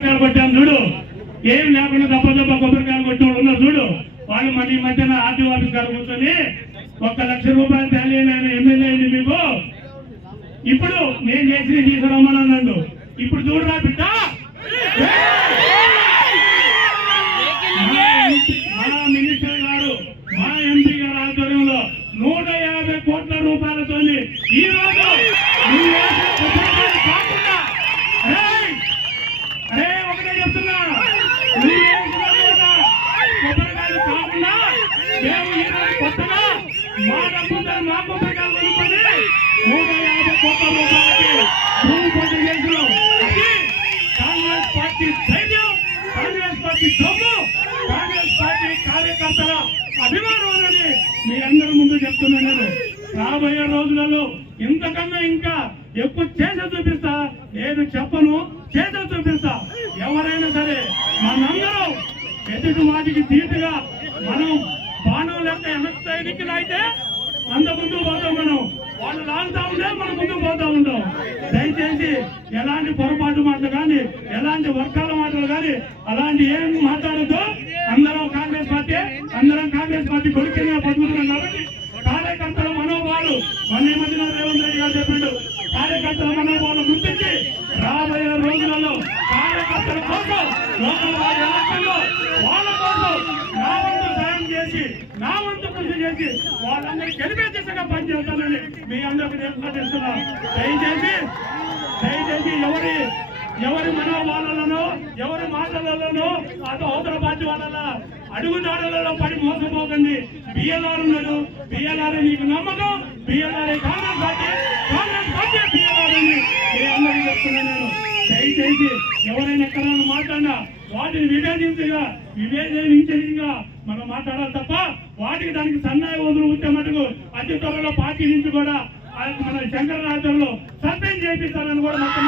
కొట్టాను చూడు. ఏం లేకుండా దప్ప దప్ప కొబ్బరికాయలు కొట్టాడు ఉన్నారు చూడు. వాళ్ళు మన ఈ మధ్యన ఆర్టీ ఆఫీస్ గారు కూర్చొని ఒక్క లక్ష రూపాయలు తెలియలేని ఎమ్మెల్యే అయింది మీకు. ఇప్పుడు నేను చేసి తీసుకురమ్మన్నాడు ఇప్పుడు చూడరా బిడ్డ. మా మినిస్టర్ గారు మా ఎంపీ గారు ఆధ్వర్యంలో నూట యాభై కోట్ల రూపాయలతో ఈ రోజు మా డబ్బుతో కొనుక్కొని నూట యాభై కోట్ల రూపాయలకి భూమి పూజ కాంగ్రెస్ పార్టీ ధైర్యం కాంగ్రెస్ పార్టీ డబ్బు కాంగ్రెస్ పార్టీ కార్యకర్తల అభిమానం అని మీ అందరి ముందు చెప్తున్నా నేను రాబోయే రోజులలో ఇంతకన్నా ఇంకా ఎక్కువ చేసే చూపిస్తా. నేను చెప్పను చేసే చూపిస్తా. ఎవరైనా సరే మనందరం ఎదుటి వాటికి తీటుగా మనం బాణం లేక ఎంత సైడ్కి అయితే అంత ముందు పోతాం మనం వాళ్ళు లాగుతా ఉంటే మనం ముందు పోతా ఉంటాం. దయచేసి ఎలాంటి పొరపాటు మాటలు కానీ ఎలాంటి వర్గాల మాటలు కానీ అలాంటి ఏం మాట్లాడద్దు. అందరం కాంగ్రెస్ పార్టీ అందరం కాంగ్రెస్ పార్టీ కొడుకునే బతుకుతున్నాం కాబట్టి కార్యకర్తల మనోభావాలు. మన ఈ మధ్యన రేవంత్ రెడ్డి గారు చెప్పిండు కార్యకర్తల మనో చేసి వాళ్ళందరికీ గెలిపే దిశగా పనిచేస్తానని మీ అందరికీ నేను ప్రకటిస్తున్నా దయచేసి దయచేసి ఎవరి ఎవరి మనోభావాలలోనో ఎవరి మాటలలోనో అటు అవతల పార్టీ వాళ్ళ అడుగుదారులలో పడి మోసపోకండి బిఎల్ఆర్ ఉన్నాడు. బిఎల్ఆర్ మీకు నమ్మకం. BLR Congress party Congress party BLR అని మీ అందరికీ చెప్తున్నాను దయచేసి ఎవరైనా ఎక్కడ మాట్లాడినా వాటిని విభేదించగా విభేదించగా మనం మాట్లాడాలి తప్ప వాటికి దానికి సన్నాయ వదులు ఉంటే మటుకు అతి త్వరలో పార్టీ నుంచి కూడా ఆ మన శంకర సస్పెండ్ చేపిస్తారని కూడా మొత్తం